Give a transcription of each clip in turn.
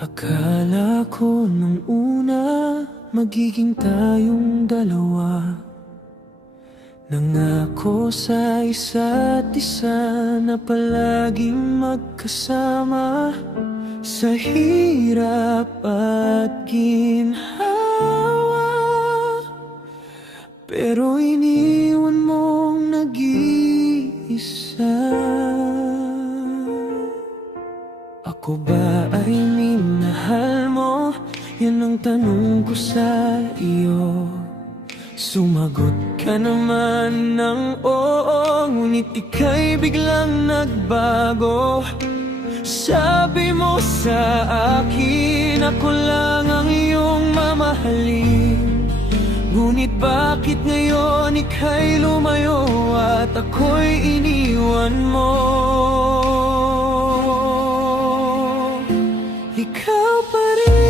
Akala ko nung una magiging tayong dalawa. Nangako sa isa't isa na palaging magkasama sa hirap at ginhawa. Pero iniwan mong nag-iisa. Ako ba ay minahal mo? Yan ang tanong ko sa iyo. Sumagot ka naman ng oo, ngunit ika'y biglang nagbago. Sabi mo sa akin, ako lang ang iyong mamahalin. Ngunit bakit ngayon ika'y lumayo at ako'y iniwan mo? Ikaw pa rin,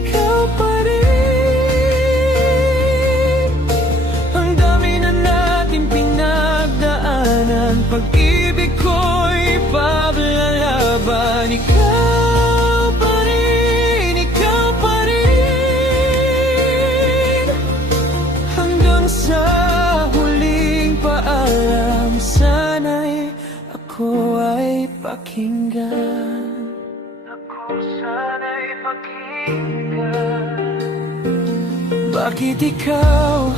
ikaw pa rin. Ang dami na natin pinagdaanan, pag-ibig ko'y paglalaban. Ikaw pa rin, ikaw pa rin. Hanggang sa huling paalam, sana'y ako ay pakinggan. Sana'y pakinggan. Bakit ikaw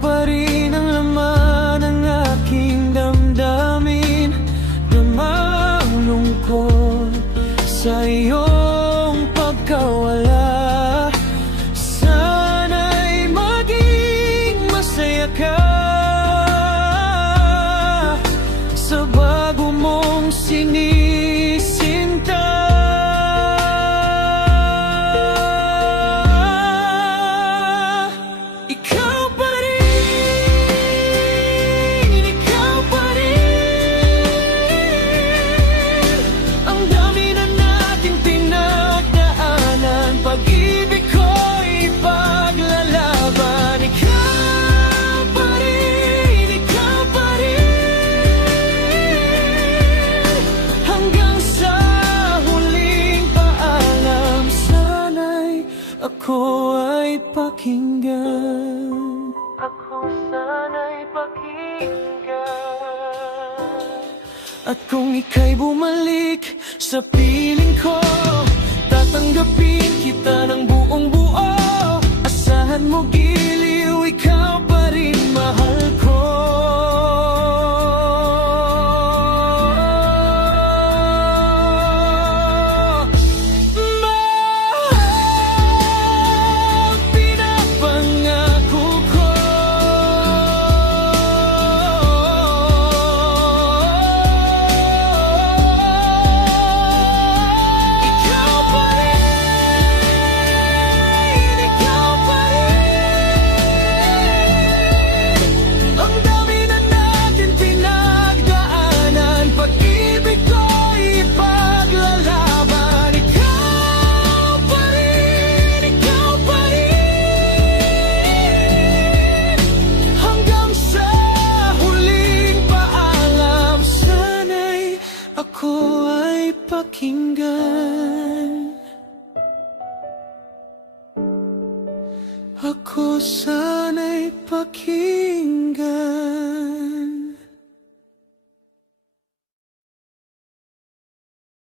pa rin ang laman ng aking damdamin? Damang lungkot sa iyong pagkawala. Sana'y maging masaya ka sa bago mong sinisinta. Ikaw pa rin, ikaw pa rin. Ang dami na nating pinagdaanan, pag-ibig ko'y paglalaban. Ikaw pa rin, ikaw pa rin. Hanggang sa huling paalam, sana'y ako ay pakinggan. Ako sana'y pakinggan. At kung ika'y bumalik sa piling ko, tatanggapin kita ng buong buo. Asahan mo giliw, ikaw pa rin mahal ko. Pakinggan. Ako sana'y pakinggan.